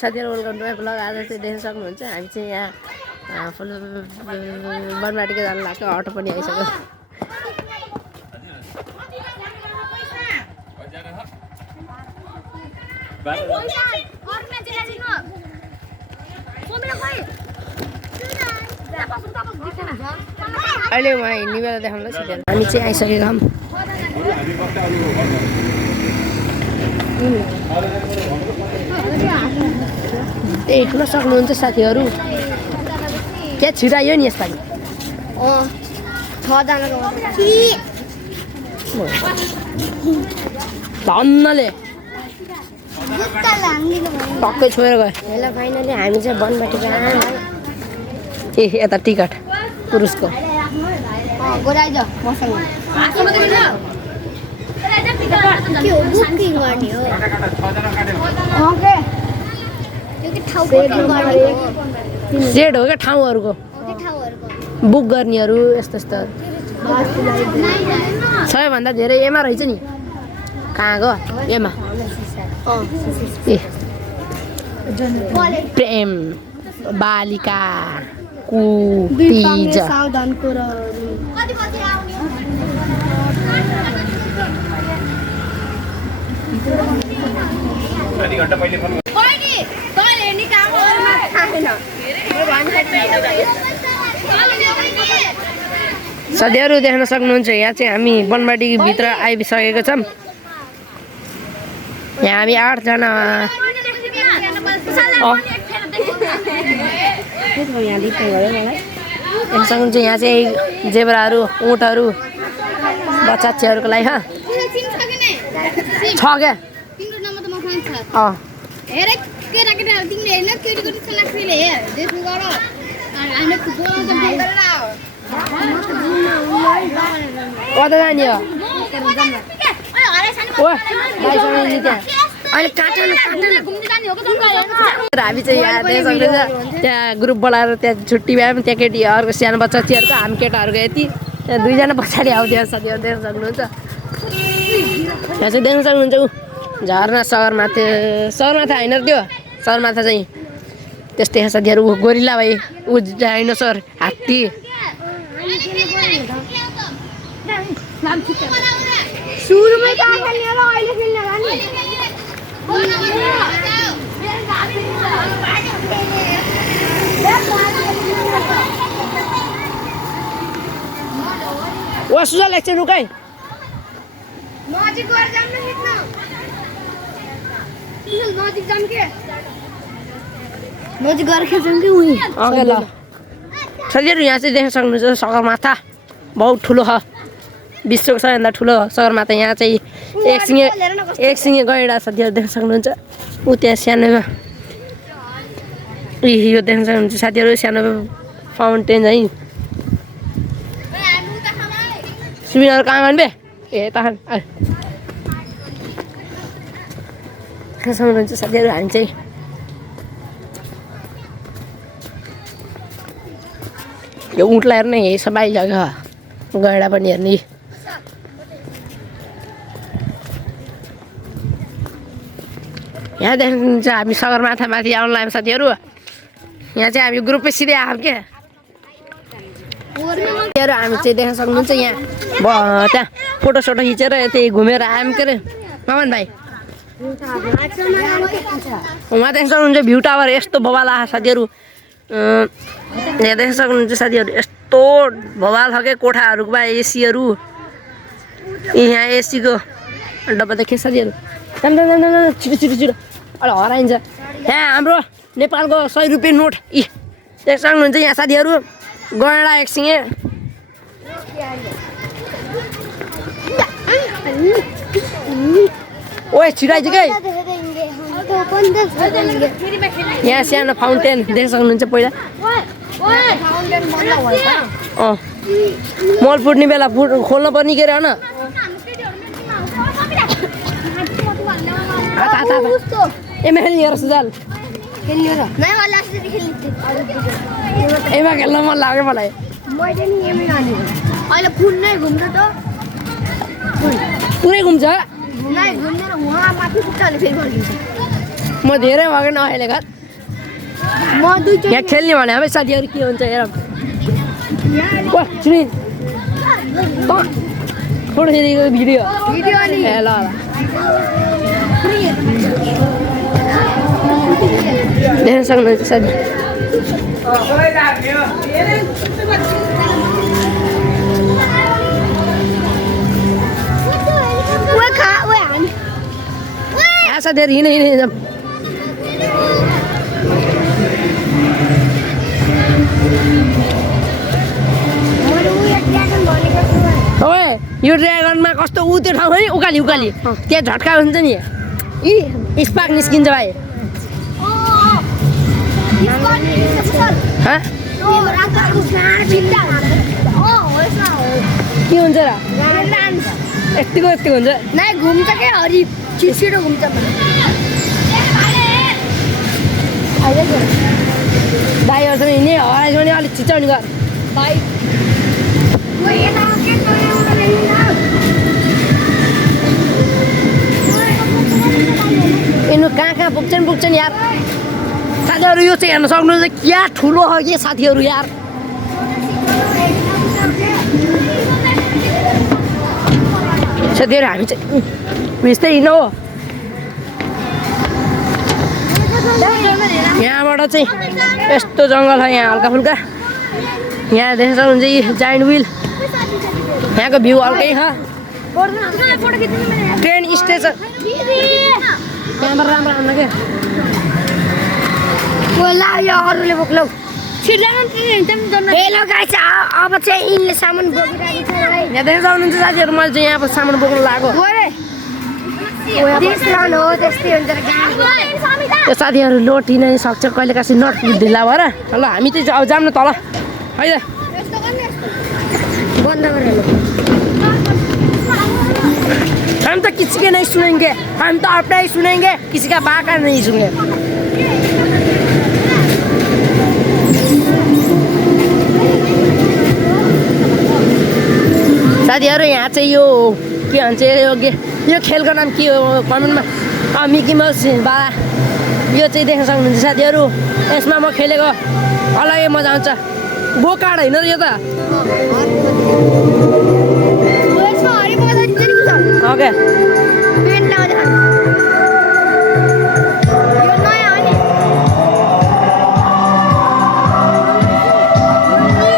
साथीहरु welcome to my blog. आज चाहिँ देख्न सक्नुहुन्छ हामी चाहिँ यहाँ फुल बनमाटीको जान लाग्यो। अटो पनि आइसक्यो। अहिले उहाँ हिँड्ने बेला देखाउनु साथीहरु हामी चाहिँ आइसकेका छौँ। देख्न सक्नुहुन्छ साथीहरु के छिरायो नि यसपालि। धन्नले टक्कै छोएर गयो। हेलो फाइनली हामी चाहिँ बनमाटी गएँ। ए यता टिकट पुरुषको सेट हो क्या ठाउँहरूको बुक गर्नेहरू यस्तो यस्तो सबैभन्दा धेरै एमा रहेछ नि। कहाँ गयो एमा? ए प्रेम बालिका कुपिज साथीहरु देख्न सक्नुहुन्छ यहाँ चाहिँ हामी बनमाटी भित्र आइसकेको छौँ। यहाँ हामी 8 जना यहाँ चाहिँ जेब्राहरू ऊँटहरू बच्चाहरूको लागि छ क्या। कता जाने हो? हामी चाहिँ यहाँ त्यहाँ ग्रुप बोलाएर त्यहाँ छुट्टी भए पनि त्यहाँ केटी अर्को सानो बच्चा चियारको हामी केटाहरूको यति त्यहाँ 2 जना पछाडि आउँथ्यो। साथीहरु देख्न सक्नुहुन्छ यहाँ चाहिँ देख्न सक्नुहुन्छ ऊ झरना सगरमाथा होइन त्यो सगरमाथा चाहिँ त्यस्तै साथीहरु गोरिल्ला भाइ ऊ डाइनोसर हात्ती सुरुमै त आएन र अहिले खेल्न जाने वा सुजा लेख्छ रुकाइ नजिक गएर जाम न हिट्न नजिक जाम के नजिक गएर खेल्छौँ कि उही ओके ल साथीहरु यहाँ चाहिँ देख्न सक्नुहुन्छ सगरमाथा बहुत ठुलो छ। विश्वको सबैभन्दा ठुलो सगरमाथा। यहाँ चाहिँ एक सिङे गैडा साथीहरु देख्न सक्नुहुन्छ ऊ त्यहाँ सानो यो देख्न सक्नुहुन्छ साथीहरु सानो फाउन्टेन है। सुबिनाहरु कहाँ गइन् बे? ए तहन देख्न सक्नुहुन्छ साथीहरु हामी चाहिँ यो ऊँटलाई हेर्ने यही सबै जग्गा गैडा पनि हेर्ने। यहाँ देख्नुहुन्छ हामी सगरमाथा माथि आउन लाग्यौँ साथीहरु। यहाँ चाहिँ हामी ग्रुपै सिधै आएको क्या। हामी चाहिँ देख्न सक्नुहुन्छ यहाँ त्यहाँ फोटो सोटो खिचेर यतै घुमेर आयौँ के अरे ममन भाइ। उहाँ देख्न सक्नुहुन्छ भ्यू टावर यस्तो बवाल आएको साथीहरु। यहाँ देख्न सक्नुहुन्छ साथीहरु यस्तो बवाल छ क्या कोठाहरूको बा एसीहरू। यहाँ एसीको डब्बा देखेँ साथीहरु। छिटो अहिले हराइन्छ। यहाँ हाम्रो नेपालको 100 रुपियाँ नोट इ देख्न सक्नुहुन्छ यहाँ साथीहरु गैडा एक सिङे। ओए छिराइज के यहाँ सानो फाउन्टेन देख्न सक्नुहुन्छ पहिला मल फुट्ने बेला खोल्न पर्ने के अरे होइन। एमा खेल्ने हो र सुजाल एमा खेल्न मन लाग्यो मलाई। अहिले फुल नै घुम्छ त पुरै घुम्छ। म धेरै भएको नआहिले घर म दुईचोटि यहाँ खेल्ने भने अब साथीहरू के हुन्छ हेर ओ सुनि फोटो खिचेको भिडियो भिडियो अनि ए ल देख्न सक्नुहुन्छ साथी ओए खा ओए हान साथीहरू हिँड ओए यो ड्रागनमा कस्तो ऊ त्यो ठाउँ है उकाली त्यहाँ झट्का हुन्छ नि स्पार्क निस्किन्छ भाइ के हुन्छ र यतिको हुन्छ नै घुम्छ के हरि छिटो घुम्छ भाइहरूसँग हिँड्ने हराइस भने अलिक छिचाउने गर भाइ यिनीहरू कहाँ पुग्छन् यार साथीहरू यो चाहिँ हेर्न सक्नुहुन्छ क्या ठुलो हो कि साथीहरू यार साथीहरू हामी चाहिँ यस्तै हिँड्नु हो यहाँबाट चाहिँ यस्तो जङ्गल छ यहाँ हल्का फुल्का यहाँ देख्न सक्नुहुन्छ यी जाइन्ट व्हिल यहाँको भ्यू हल्कै छ ट्रेन स्टेसन क्यामेरा राम्रो आउन क्या अरूले बोक्लौ हेलो गाइस अब चाहिँ यिनले सामान बोकिरहेको छ यहाँ देख्न सक्नुहुन्छ साथीहरू मैले चाहिँ यहाँ सामान बोक्न लाग्यो त्यो साथीहरू लोटिन सक्छ कहिले काहीँ नट ढिला भएर ल हामी चाहिँ अब जाऊँ न तल है त बन्द गरेर हम तो किसी के नहीं सुनेंगे हम तो अपना ही सुनेंगे किसी का बाका नहीं सुनेंगे साथीहरू यहाँ चाहिँ यो के भन्छ यो खेलको नाम के हो कमेन्टमा मिकी माउस बा यो चाहिँ देख्न सक्नुहुन्छ साथीहरू यसमा म खेलेको अलगै मजा आउँछ गो कार्ड होइन र यो त ओके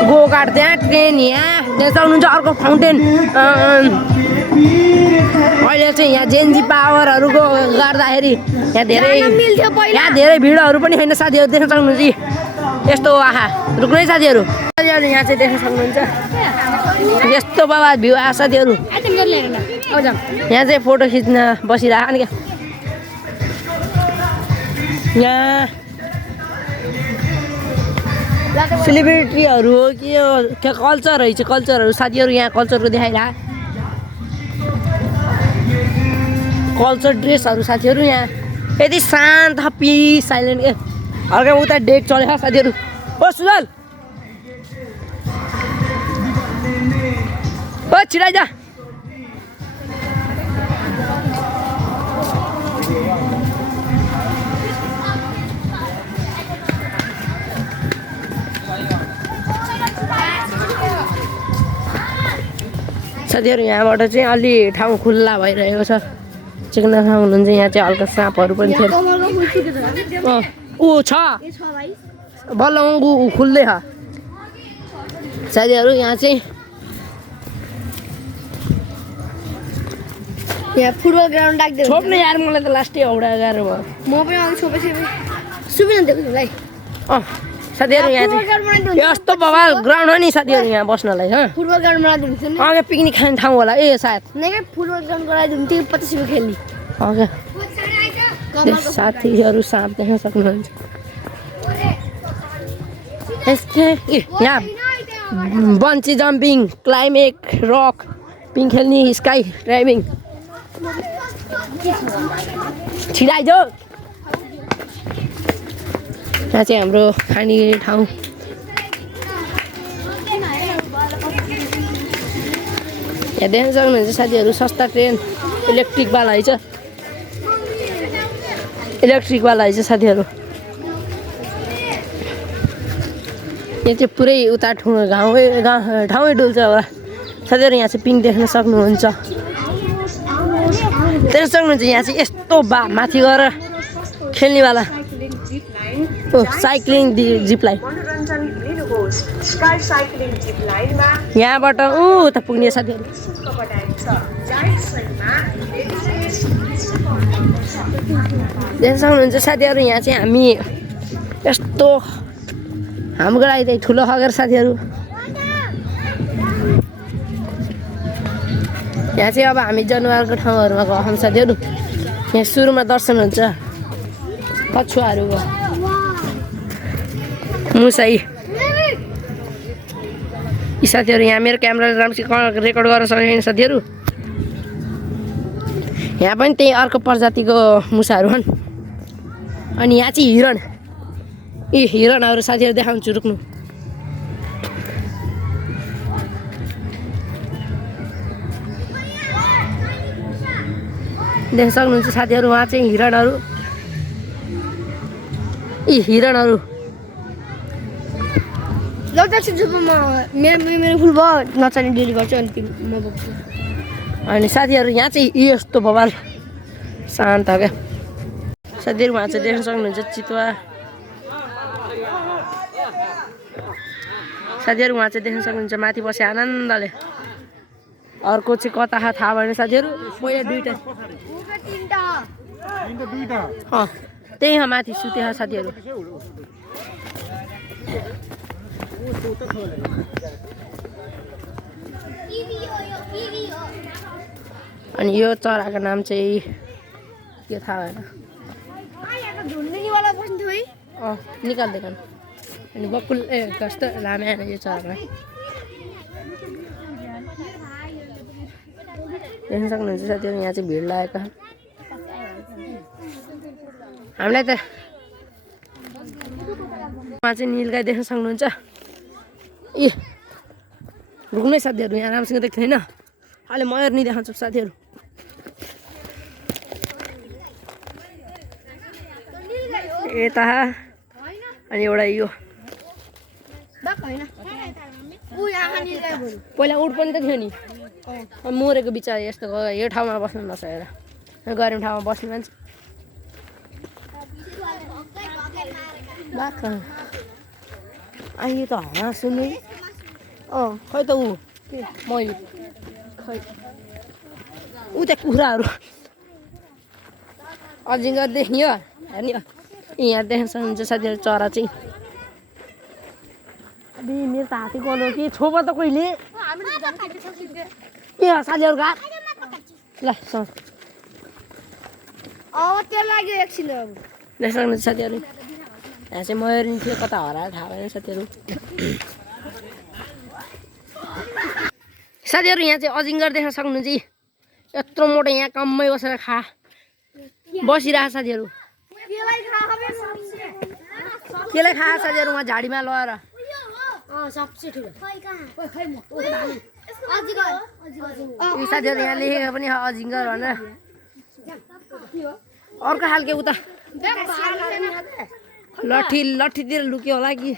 गो कार्ड त्यहाँ ट्रेन यहाँ सक्नुहुन्छ अर्को फाउन्टेन अहिले चाहिँ यहाँ जेएनजी पावरहरूको गर्दाखेरि यहाँ धेरै भिडहरू पनि छैन साथीहरू देख्न सक्नुहुन्छ यस्तो आहा रुक्नै साथीहरू यहाँ चाहिँ देख्न सक्नुहुन्छ यस्तो बाबा भ्यू आयो साथीहरू यहाँ चाहिँ फोटो खिच्न बसिरहेको नि क्या यहाँ सेलिब्रिटीहरू हो कि यो कल्चर रहेछ कल्चरहरू साथीहरू यहाँ कल्चरको देखाइरह कल्चर ड्रेसहरू साथीहरू यहाँ यति शान्त पिस साइलेन्ट के हल्का उता डेट चलेको साथीहरू ओ सुजल ओ छिराइ जा साथीहरू यहाँबाट चाहिँ अलि ठाउँ खुल्ला भइरहेको छ चिक्न सक्नुहुन्छ यहाँ चाहिँ हल्का साँपहरू पनि थियो ऊ छ बल्ल ऊ खुल्दै छ साथीहरू यहाँ चाहिँ यहाँ फुटबल ग्राउन्ड राख्दै छोप्ने यार मलाई त लास्टै औडा गाह्रो भयो म पनि आउँछु छोपेपछि सुबिन दिएको छु भाइ साथीहरू यहाँ चाहिँ यस्तो बवाल ग्राउन्ड हो नि साथीहरू यहाँ बस्नलाई फुटबल ग्राउन्ड बनाइदिन्छ नि अघि पिकनिक खाने ठाउँ होला ए सायद नै फुटबल ग्राउन्ड गराइदिन्छ 50 रुपियाँ खेल्ने ओके साथीहरू साँप देख्न सक्नुहुन्छ यहाँ बन्ची जम्पिङ क्लाइमेक रक पिङ खेल्ने स्काई ड्राइभिङ छिराइज यहाँ चाहिँ हाम्रो खाने ठाउँ यहाँ देख्न सक्नुहुन्छ साथीहरू सस्ता ट्रेन इलेक्ट्रिकवाला है छ इलेक्ट्रिकवाला रहेछ साथीहरू। यहाँ चाहिँ पुरै उता ठाउँै डुल्छ होला साथीहरू। यहाँ चाहिँ पिङ देख्न सक्नुहुन्छ। देख्न सक्नुहुन्छ यहाँ चाहिँ यस्तो माथि गएर खेल्नेवाला साइक्लिङ जिप लाइन। यहाँबाट उता पुग्ने साथीहरू। देख्न सक्नुहुन्छ साथीहरू यहाँ चाहिँ हामी यस्तो हाम्रो लागि चाहिँ ठुलो खगेर साथीहरू। यहाँ चाहिँ अब हामी जनावरको ठाउँहरूमा गएको छौँ साथीहरू। यहाँ सुरुमा दर्शन हुन्छ कछुवाहरू मुसाई। यी साथीहरू यहाँ मेरो क्यामेराले राम्रोसँग रेकर्ड गर्न सकेन साथीहरू। यहाँ पनि त्यही अर्को प्रजातिको मुसाहरू हुन्। अनि यहाँ चाहिँ हिरण। यी हिरणहरू साथीहरू देखाउँछु रुक्नु। देख्न सक्नुहुन्छ साथीहरू उहाँ चाहिँ हिरणहरू। यी हिरणहरू मेरो फुल भयो नचाहिने डेली गर्छु अनि म बोक्छु। अनि साथीहरू यहाँ चाहिँ यस्तो बवाल शान्त क्या साथीहरू। उहाँ चाहिँ देख्न सक्नुहुन्छ चितुवा साथीहरू। उहाँ चाहिँ देख्न सक्नुहुन्छ माथि बसे आनन्दले। अर्को चाहिँ कता थाहा भएन साथीहरू। पहिला दुईवटा त्यही माथि सुते साथीहरू। अनि यो चराको नाम चाहिँ के थाहा भएन। निकाल्दै खानु। अनि बकुल कस्तो लामे आएन यो चराको। देख्न सक्नुहुन्छ साथीहरू यहाँ चाहिँ भिड लागेको। हामीलाई त उहाँ चाहिँ निलगाई देख्न सक्नुहुन्छ। ए रुक्नै साथीहरू यहाँ राम्रोसँग देख्दैन। अहिले मयर नि देखाउँछु साथीहरू। यता अनि एउटा यो पहिला उठ पनि त थियो नि मरेको बिचरा। यस्तो यो ठाउँमा बस्नु नसकेर गरम ठाउँमा बस्ने मान्छे बाख्रा। अनि यो त हाँस सुन्नु। खै त ऊ मयूर खै ऊ त्यहाँ कुखुराहरू अजिङ्गर देख्ने हो हेर्ने हो। यहाँ देख्न सक्नुहुन्छ साथीहरू चरा चाहिँ। अबे मेरो त हात्ती गलो कि छोपा त कहिले के हो साथीहरू घाट ल त्यो लाग्यो एकछिन। देख्न सक्नुहुन्छ साथीहरू यहाँ चाहिँ मयूर नि थियो कता हराएर थाहा भएन साथीहरू। साथीहरू यहाँ चाहिँ अजिङ्गर देख्न सक्नुहुन्छ। यत्रो मोटो यहाँ कम्मै बसेर बसिरहेको साथीहरू। केलाई खा साथीहरू उहाँ झाडीमा लगाएर। साथीहरू यहाँ लेखेको पनि अजिङ्गर भनेर। अर्को खालके उता लट्ठीतिर लुक्यो होला कि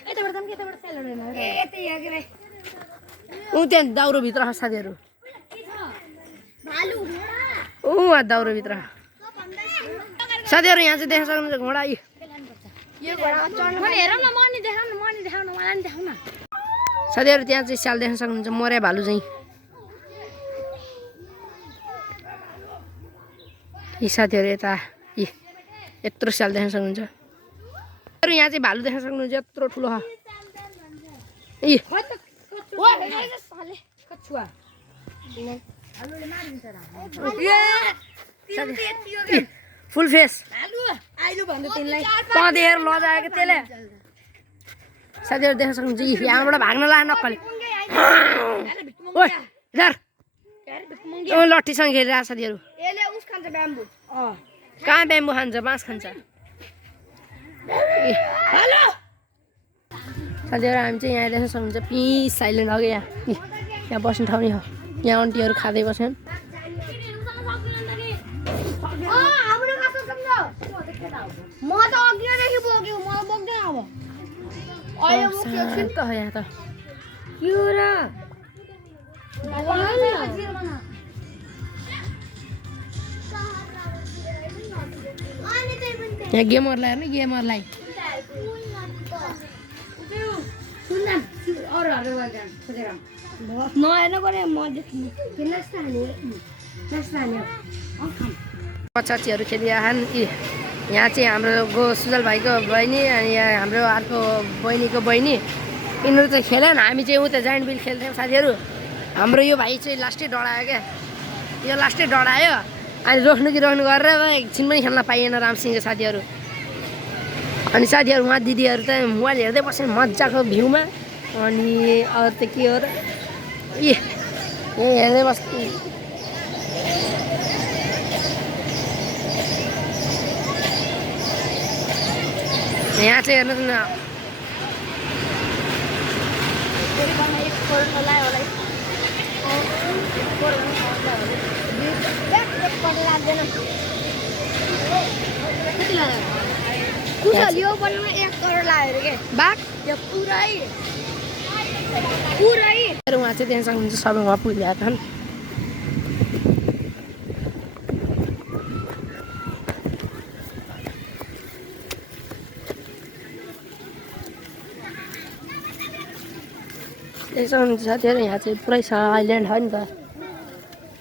ऊ त्यहाँ दाउरोभित्र साथीहरू। उहाँ दाउरोभित्र साथीहरू यहाँ चाहिँ देख्न सक्नुहुन्छ घोडा। साथीहरू त्यहाँ चाहिँ स्याल देख्न सक्नुहुन्छ मर्या भालु चाहिँ। यी साथीहरू यता यत्रो स्याल देख्न सक्नुहुन्छ। यहाँ चाहिँ भालु देख्न सक्नुहुन्छ यत्रो ठुलो फुल फेस देखेर लजाएको त्यसले। साथीहरू देख्न सक्नुहुन्छ यहाँबाट भाग्न ला नक्कले लट्ठीसँग खेलिरहेको साथीहरू। कहाँ ब्याम्बु खान्छ बाँस खान्छ। साथीहरू हामी चाहिँ यहाँ देख्न सक्नुहुन्छ पिस साइलेन्ट हो कि यहाँ बस्ने ठाउँ नि हो। यहाँ आन्टीहरू खाँदै बस्छन्। भयो म के एकछिन त हो यहाँ त के हो र यहाँ गेमरलाई हेर्नु गेमरलाई नहेर्नु पऱ्यो म देख्नु साथीहरू खेलिरहेछन् यहाँ चाहिँ हाम्रो सुजल भाइको बहिनी अनि यहाँ हाम्रो अर्को बहिनीको बहिनी यिनीहरू चाहिँ खेलेन हामी चाहिँ उता जाइन्ट बिल खेल्थ्यौँ साथीहरू हाम्रो यो भाइ चाहिँ लास्टै डढायो क्या यो लास्टै डढायो अनि रोक्नु कि रोक्नु गरेर एकछिन पनि खेल्न पाइएन रामसिंहको साथीहरू अनि साथीहरू उहाँ दिदीहरू चाहिँ मोबाइल हेर्दै बस्यो मजाको भ्यूमा अनि अरू त के हो र यहीँ हेर्दै बस्नु यहाँ चाहिँ हेर्नुहोस् न कुशल यो बनाउन 1 करोड लाग्यो अरे के बाघ यो पुरै उहाँ चाहिँ त्यहाँ सक्नुहुन्छ सबै उहाँ पुगिरहेका छन् त्यही सक्नुहुन्छ साथीहरू यहाँ चाहिँ पुरै छ आइल्यान्ड हो नि त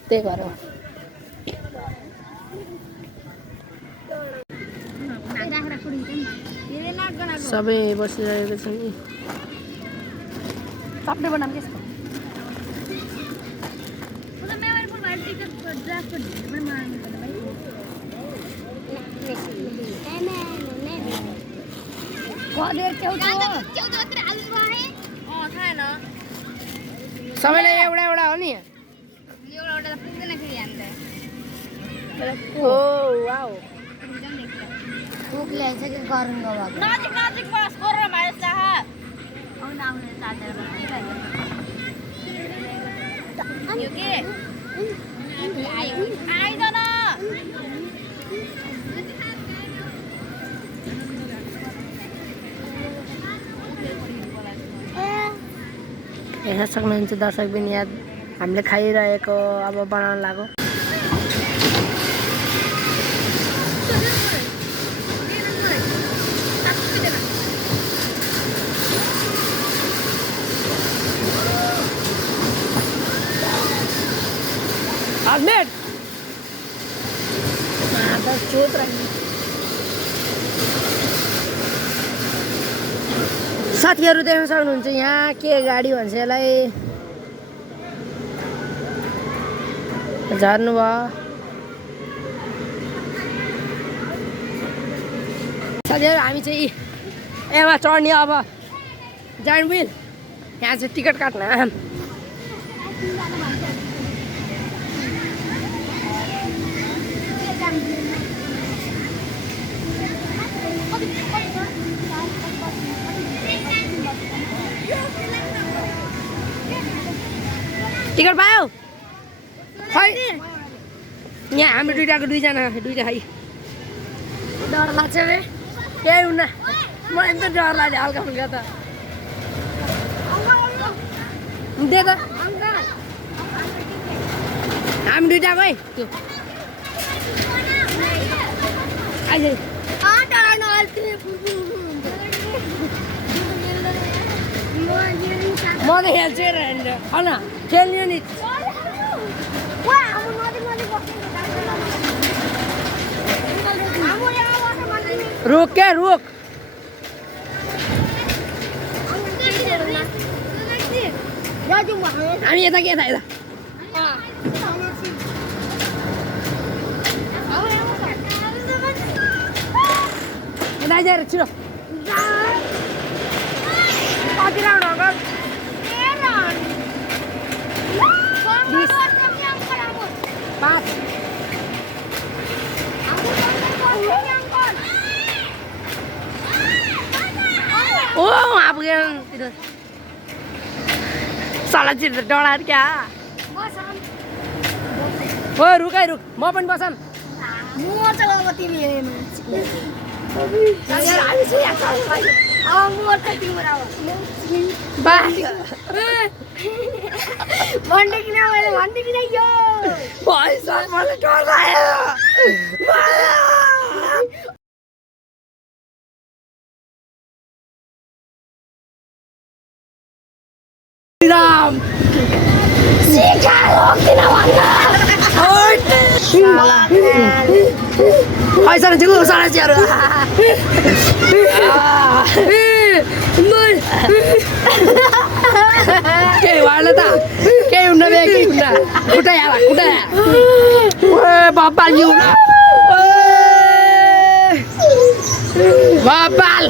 त्यही भएर सबै बसिरहेको छन् नि सबै बनाम के सबैलाई एउटा एउटा हो नि ओ वाउ भोक ल्याइछ कि गरम गएको हेर्न सक्नुहुन्छ दर्शक पनि यहाँ हामीले खाइरहेको अब बनाउन लाग्यो हस्बेन्ड साथीहरू देख्न सक्नुहुन्छ यहाँ के गाडी भन्छ यसलाई झर्नु भयो साथीहरू हामी चाहिँ यहाँ चढ्ने अब जाइन्ट व्हिल यहाँ चाहिँ टिकट काट्न टिकट पायो खै यहाँ हाम्रो दुईजना खै डर लाग्छ रे केही हुन्न मलाई त डर लाग्यो हल्का फुल्का त दे त हामी दुईटाको है त्यो अहिले म त खेल्छु होइन खेल्ने नि रुक क्या रुक हामी यता के यता छिटो कति राउन्ड हो 5 ओ आप गए साला चिर डरा क्या हो रुक म पनि बसम म चलाउँदा तिमी अब म त तिम्रो बा भन्दै किन मैले भन्दै किन यो पैसा मलाई डर लाग्यो राम शिखा लोकिन भन्न पैसा जिउ सारा चियारो के वाला था के उन्ना बे के उन्ना कुटा याला कुटा ओए बापाल यू बापाल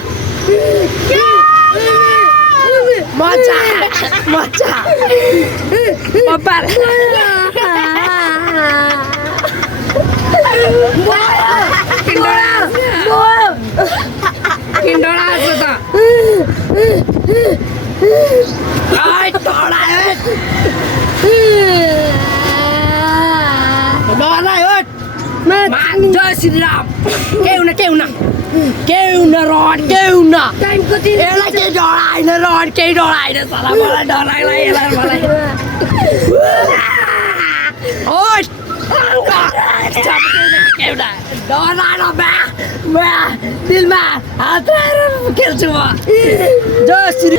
मचा मचा बापाल किंडोला किंडोला असता आई टोड़ा है डोला है मान जय श्री राम केउना रड केउना टाइम कति एला के डराइन रड के डराइन साला मलाई डर लाग्ला एला मलाई ओइ केउना डराइन म दिलमा हात राखेर खेल्छु म जय श्री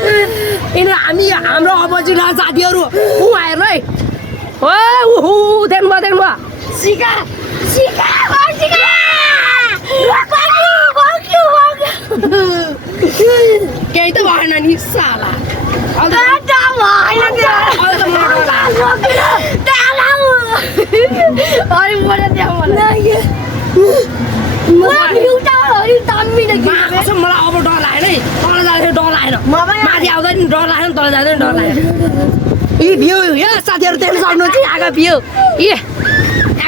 हाम्रो अपोजिट साथीहरू ऊ आएर है ऊ देख्नु शिखा शिखा शिखा केही त भएन नि साला मलाई अब डर लागेन है तल जाँदाखेरि डर लागेन माथि आउँदा नि डर लागेन तल जाँदा नि डर लागेन यी भ्यू यहाँ साथीहरू देख्न सक्नुहुन्छ यहाँको भ्यू ए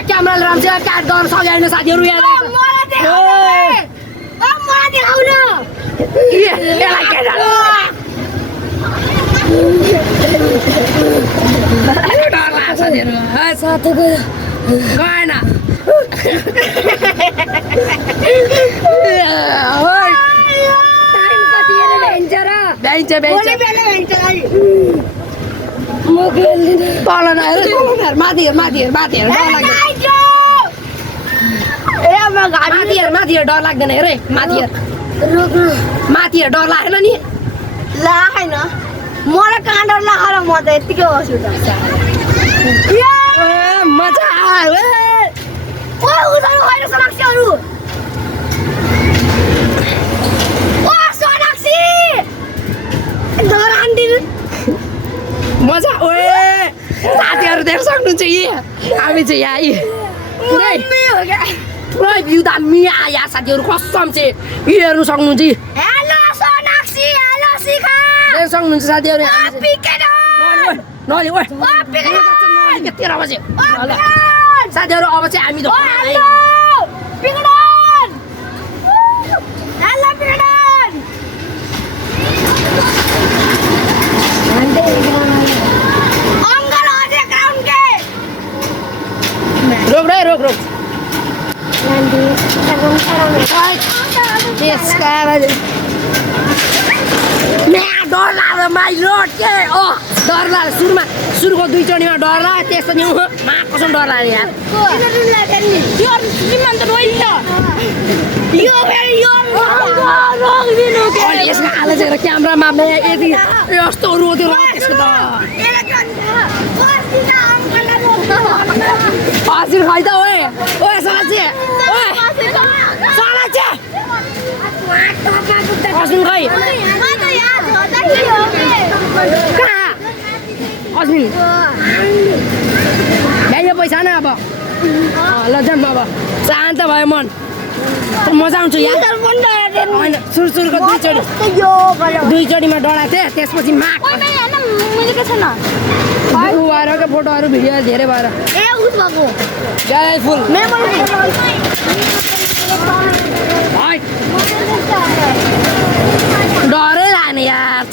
क्यामेराले राम्रोसँग काट गर्न सकेन साथीहरू यहाँ डर लाग्छ साथीहरू गएन माथि डर लाग्दैन हेर माथि डर लागेन नि लागेन मलाई कहाँ डर लागेर म त यतिकै बस्छु त मजा सोनाक्षीहरू सोनाक्षी मजा ओए साथीहरू देख्न सक्नुहुन्छ यी हामी चाहिँ यहाँ पुरै भ्यू दामी यहाँ साथीहरू कसम चाहिँ यी हेर्नु सक्नुहुन्छ हेलो सोनाक्षी हेलो शिखा हेर्नु सक्नुहुन्छ साथीहरू साथीहरू अब चाहिँ हामी रोक डर लाग्यो माइ रोड के डर लाग्यो सुरुको दुई चोटीमा डर लाग्यो त्यसपछि कसम डर लाग्यो यार यसको आलो चाहिँ क्यामेरामा यदि यस्तो रोक्यो त्यसको त हजुर खै त ओए सलाचे अस्मिन खै कहाँ अस्मिन भ्याइयो पैसा न अब ल जाऊँ अब शान्त भयो मन मजा आउँछ यहाँ होइन सुरुको दुई चोटीमा डराएको थिएँ त्यसपछि माग भएर फोटोहरू भिडियो धेरै भएर जय फुल डरै लाग्ने यार